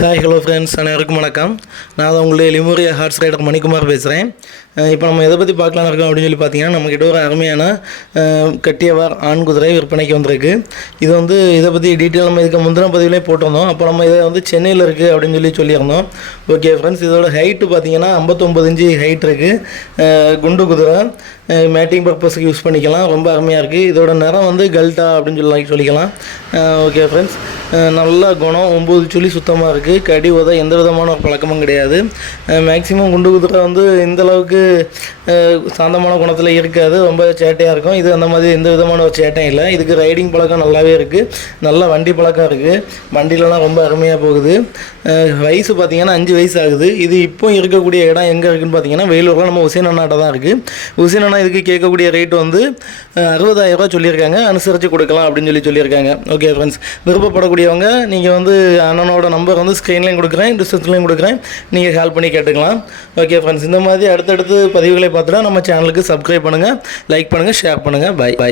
Hi hello friends அனைவருக்கும் வணக்கம். நான் தான் உங்களுடைய லிமோரியா ஹார்ட்ஸ் ரைடர் மணிக்குமார் பேசுகிறேன் இப்போ நம்ம எதை பற்றி பார்க்கலாம் இருக்கோம் அப்படின்னு சொல்லி பார்த்தீங்கன்னா நம்மக்கிட்ட ஒரு அருமையான கட்டியவார் ஆண் குதிரை விற்பனைக்கு வந்திருக்கு. இது வந்து இதை பற்றி டீட்டெயில் நம்ம இதுக்கு முந்தின பதிவிலே போட்டிருந்தோம். அப்போ நம்ம இதை வந்து சென்னையில் இருக்குது அப்படின்னு சொல்லி சொல்லியிருந்தோம். ஓகே ஃப்ரெண்ட்ஸ் இதோட ஹைட்டு பார்த்தீங்கன்னா 59 இன்ச்சு ஹைட் இருக்குது குண்டு குதிரை மேட்டிங் பர்பஸ்க்கு யூஸ் பண்ணிக்கலாம். ரொம்ப அருமையாக இருக்குது இதோட நிறம் வந்து கல்டா அப்படின்னு சொல்லி சொல்லிக்கலாம். ஓகே ஃப்ரெண்ட்ஸ் நல்ல குணம் ஒம்பது சுழி சுத்தமாக இருக்குது கடி உத எந்த விதமான ஒரு பழக்கமும் கிடையாது. மேக்ஸிமம் குண்டு குதிரை வந்து இந்த அளவுக்கு சாந்தமான குணத்தில் இருக்காது. ரொம்ப சேட்டையாக இருக்கும். இது அந்த மாதிரி எந்த விதமான ஒரு சேட்டையும் இல்லை. இதுக்கு ரைடிங் பழக்கம் நல்லாவே இருக்குது நல்ல வண்டி பழக்கம் இருக்குது வண்டியிலலாம் ரொம்ப அருமையாக போகுது. வயசு பார்த்தீங்கன்னா அஞ்சு வயசு ஆகுது. இது இப்போ இருக்கக்கூடிய இடம் எங்கே இருக்குன்னு பார்த்தீங்கன்னா வேலூரில் நம்ம உசேன் அண்ணாட்ட தான் இருக்குது உசேன் அண்ணா இதுக்கு கேட்கக்கூடிய ரேட் வந்து அறுபதாயிரம் சொல்லியிருக்காங்க. அனுசரித்து கொடுக்கலாம் அப்படின்னு சொல்லி சொல்லியிருக்காங்க. ஓகே ஃப்ரெண்ட்ஸ் விருப்பப்படக்கூடிய விருப்பப்படக்கூடியவங்க நீங்கள் வந்து அண்ணனோட நம்பர் வந்து ஸ்க்ரீன்லேயும் கொடுக்குறேன் டிஸ்கிரிப்ஷன்லையும் கொடுக்குறேன். நீங்கள் கால் பண்ணி கேட்டுக்கலாம். ஓகே ஃப்ரெண்ட்ஸ் இந்த மாதிரி அடுத்தடுத்து பதிவுகளை பார்த்துட்டா நம்ம சேனலுக்கு சப்ஸ்கிரைப் பண்ணுங்கள் லைக் பண்ணுங்கள் ஷேர் பண்ணுங்கள் பை பை